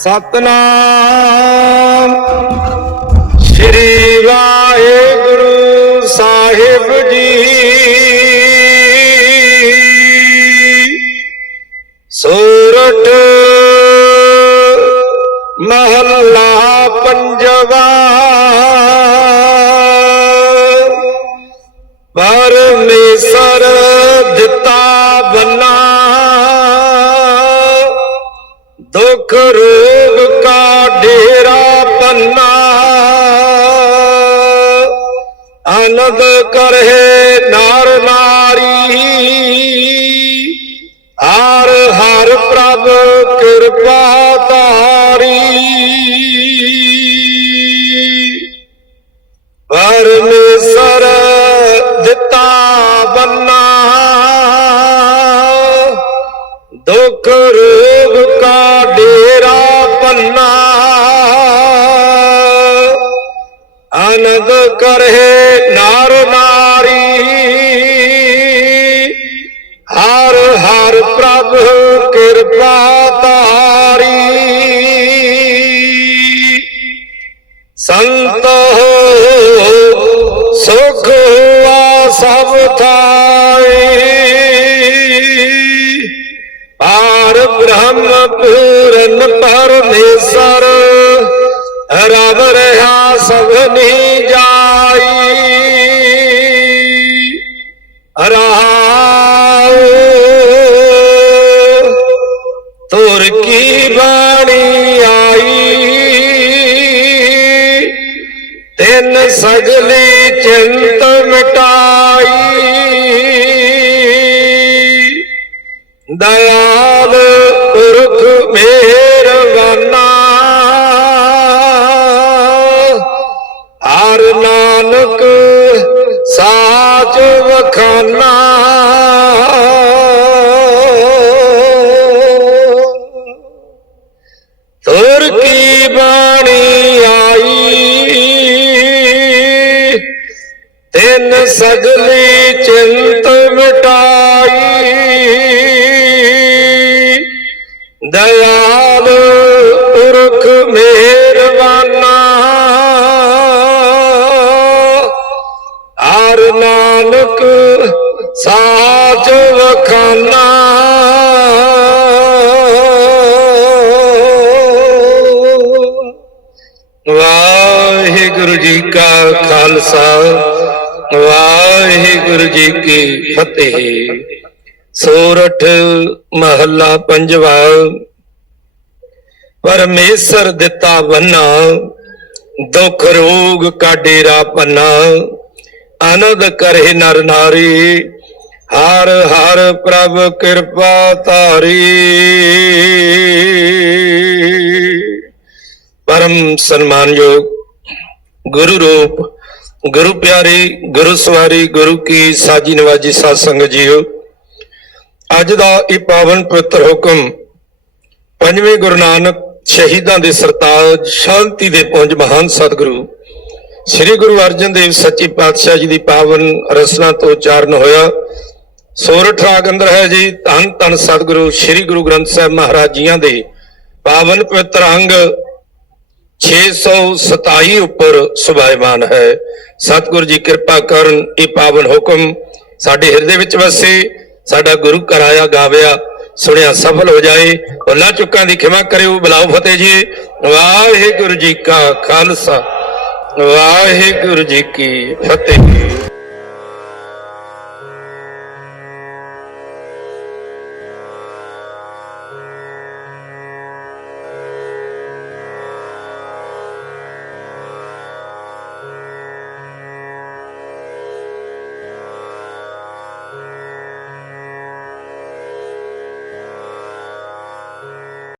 ਸਤਨਾਮ। ਸ੍ਰੀ ਵਾਹਿਗੁਰੂ ਸਾਹਿਬ ਜੀ। ਸੋਰਠ ਮਹੱਲਾ ਪੰਜਵਾ। ਪਰਮੇਸ਼ਰ ਦੁੱਖ ਰੋਗ ਕਾ ਡੇਰਾ ਪੰਨਾ। ਆਨੰਦ ਕਰਹਿ ਨਾਰ ਨਾਰੀ। ਹਰ ਹਰ ਪ੍ਰਭ ਕਿਰਪਾ ਤਾਰੀ ਦੁੱਖ ਰੋਗ ਕਾ ਡੇਰਾ ਪੰਨਾ। ਅਨੰਦ ਕਰਹਿ ਨਾਰ ਨਾਰੀ ਹਰ ਹਰ ਪ੍ਰਭ ਕਿਰਪਾ ਤਾਰੀ। ਸੰਤ ਹੋ, ਸੁਖ ਹੁਆ ਸਭ ਥਾਈ ਬ੍ਰਹਮ ਪੂਰਨ ਪਰਮੇਸ਼ਰ ਰਬ ਰਹਾ ਸਭ ਨੀ ਜਾਈ। ਰਹਾਉ ਤੁਰ ਕੀ ਬਾਣੀ ਆਈ? ਤਿੰਨ ਸਜਲੀ ਚਿੰਤ ਮਿਟਾਈ। ਦਇਆਲ ਪੁਰਖ ਮਿਹਰਬਾਨਾ ਹਰ ਨਾਨਕ ਸਾਚ ਵਖਾਨਾ। ਤੁਰ ਕੀ ਬਾਣੀ ਆਈ? ਤਿੰਨ ਸਜਲੀ ਚਿੰਤ ਮਿਟਾਈ। ਦਇਆਲ ਪੁਰਖ ਮਿਹਰਬਾਨਾ। ਹਰ ਨਾਨਕ ਸਾਚ ਵਖਾਨਾ। ਵਾਹਿਗੁਰੂ ਜੀ ਕਾ ਖਾਲਸਾ, ਵਾਹਿਗੁਰੂ ਜੀ ਕੀ ਫਤਿਹ। ਸੋਰਠ ਮਹੱਲਾ ਪੰਜਵਾ। ਪਰਮੇਸ਼ਰ ਦਿੱਤਾ ਬੰਨਾ ਦੁਖ ਰੋਗ ਕਾ ਡੇਰਾ ਪੰਨਾ। ਆਨੰਦ ਕਰੇ ਨਰ ਨਾਰੀ, ਹਰ ਹਰ ਪ੍ਰਭ ਕਿਰਪਾ ਤਾਰੀ ਪਰਮ ਸਨਮਾਨਯੋਗ ਗੁਰੂ ਰੂਪ, ਗੁਰੂ ਪਿਆਰੀ, ਗੁਰੂ ਸਵਾਰੀ, ਗੁਰੂ ਕੀ ਸਾਜੀ ਨਵਾਜੀ ਸਾਧ ਸੰਗਤ ਜੀਓ। ਅੱਜ ਦਾ ਇਹ ਪਾਵਨ ਪਵਿੱਤਰ ਹੁਕਮ ਪੰਜਵੇਂ ਗੁਰੂ ਨਾਨਕ ਸ਼ਹੀਦਾਂ ਦੇ ਸਰਤਾਜ ਸ਼ਾਂਤੀ ਦੇ ਪੁੰਜ ਮਹਾਨ ਸਤਿਗੁਰੂ, ਸ੍ਰੀ ਗੁਰੂ ਅਰਜਨ ਦੇਵ ਸੱਚੇ ਪਾਤਸ਼ਾਹ ਜੀ ਦੀ ਪਾਵਨ ਰਸਨਾ ਤੋਂ ਉਚਾਰਨ ਹੋਇਆ। ਸੋਰਠ ਰਾਗ ਅੰਦਰ ਹੈ ਜੀ, ਧੰਨ ਧੰਨ ਸਤਿਗੁਰੂ ਸ੍ਰੀ ਗੁਰੂ ਗ੍ਰੰਥ ਸਾਹਿਬ ਮਹਾਰਾਜ ਜੀਆਂ ਦੇ ਪਾਵਨ ਪਵਿੱਤਰ ਅੰਗ 627 ਉੱਪਰ ਸੁਭਾਇਮਾਨ ਹੈ। ਸਤਿਗੁਰੂ ਜੀ ਕਿਰਪਾ ਕਰਨ ਇਹ ਪਾਵਨ ਹੁਕਮ ਸਾਡੇ ਹਿਰਦੇ ਵਿੱਚ ਵਸੇ। ਸਾਡਾ ਗੁਰੂ ਕਰਾਇਆ ਗਾਵਿਆ, ਸੁਣਿਆ, ਸਫਲ ਹੋ ਜਾਏ ਭੁੱਲਾਂ ਚੁੱਕਾਂ ਦੀ ਖਿਮਾ ਕਰਿਓ ਬਲਾਉ ਫਤਿਹ ਜੀ। ਵਾਹਿਗੁਰੂ ਜੀ ਕਾ ਖਾਲਸਾ, ਵਾਹਿਗੁਰੂ ਜੀ ਕੀ ਫਤਿਹ।